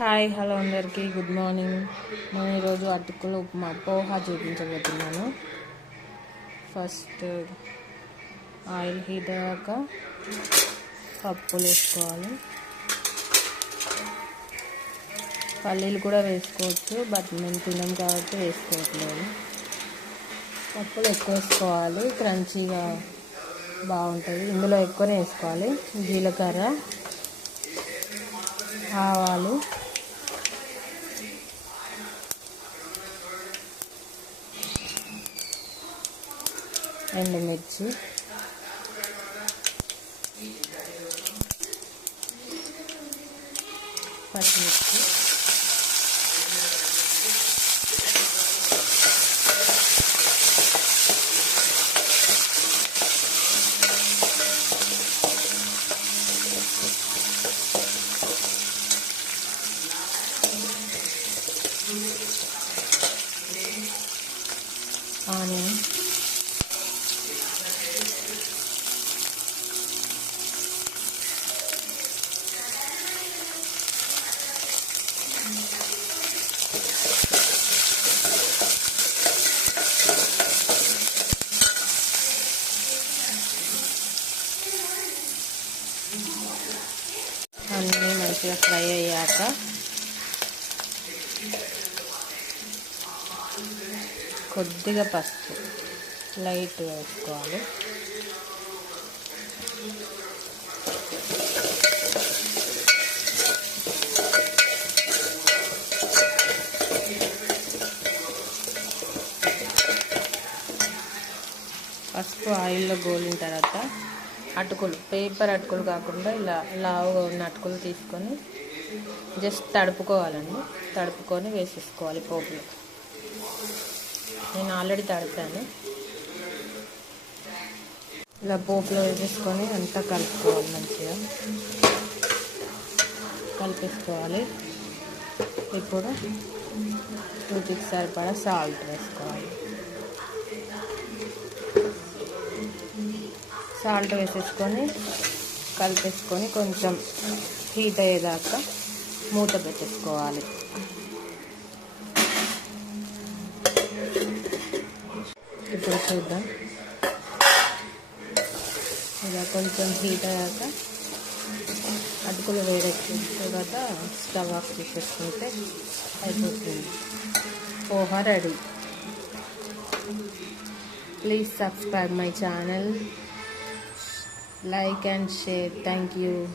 Hi hello అందరికీ. Good morning. నేను ఈరోజు అటుకులు ఉప్మా పోహా చూపించబోతున్నాను. ఫస్ట్ ఆయిల్ హీట్ అయ్యాక పప్పులు వేసుకోవాలి. పల్లీలు కూడా వేసుకోవచ్చు బట్ మేము తినం కాబట్టి వేసుకోవట్లేదు. పప్పులు ఎక్కువ వేసుకోవాలి. క్రంచీగా బాగుంటుంది. ఇందులో ఎక్కువనే వేసుకోవాలి. జీలకర్ర. rendeleyici. Patatesi. Onion. మంచిగా ఫ్రై అయ్యాక కొద్దిగా పసుపు లైట్ వేసుకోవాలి. పసుపు ఆయిల్లో గోలిన తర్వాత అటుకులు పేపర్ అటుకులు కాకుండా ఇలా లావుగా ఉన్న అటుకులు తీసుకొని జస్ట్ తడుపుకోవాలండి. తడుపుకొని వేసేసుకోవాలి పోపులో. నేను ఆల్రెడీ తడిపాను. ఇలా పోపులో వేసేసుకొని అంతా కలుపుకోవాలి మంచిగా. కలిపేసుకోవాలి. ఇప్పుడు రుచికి సరిపడా సాల్ట్ వేసుకోవాలి. సాల్ట్ వేసేసుకొని కలిపేసుకొని కొంచెం హీట్ అయ్యేదాకా మూత పెట్టేసుకోవాలి. ఇప్పుడు చూద్దాం. ఇలా కొంచెం హీట్ అయ్యాక అటుకులు వేడెక్కిన తర్వాత స్టవ్ ఆఫ్ చేసేసుకుంటే అయిపోతుంది. Poha ready. Please subscribe my channel. Like and share. Thank you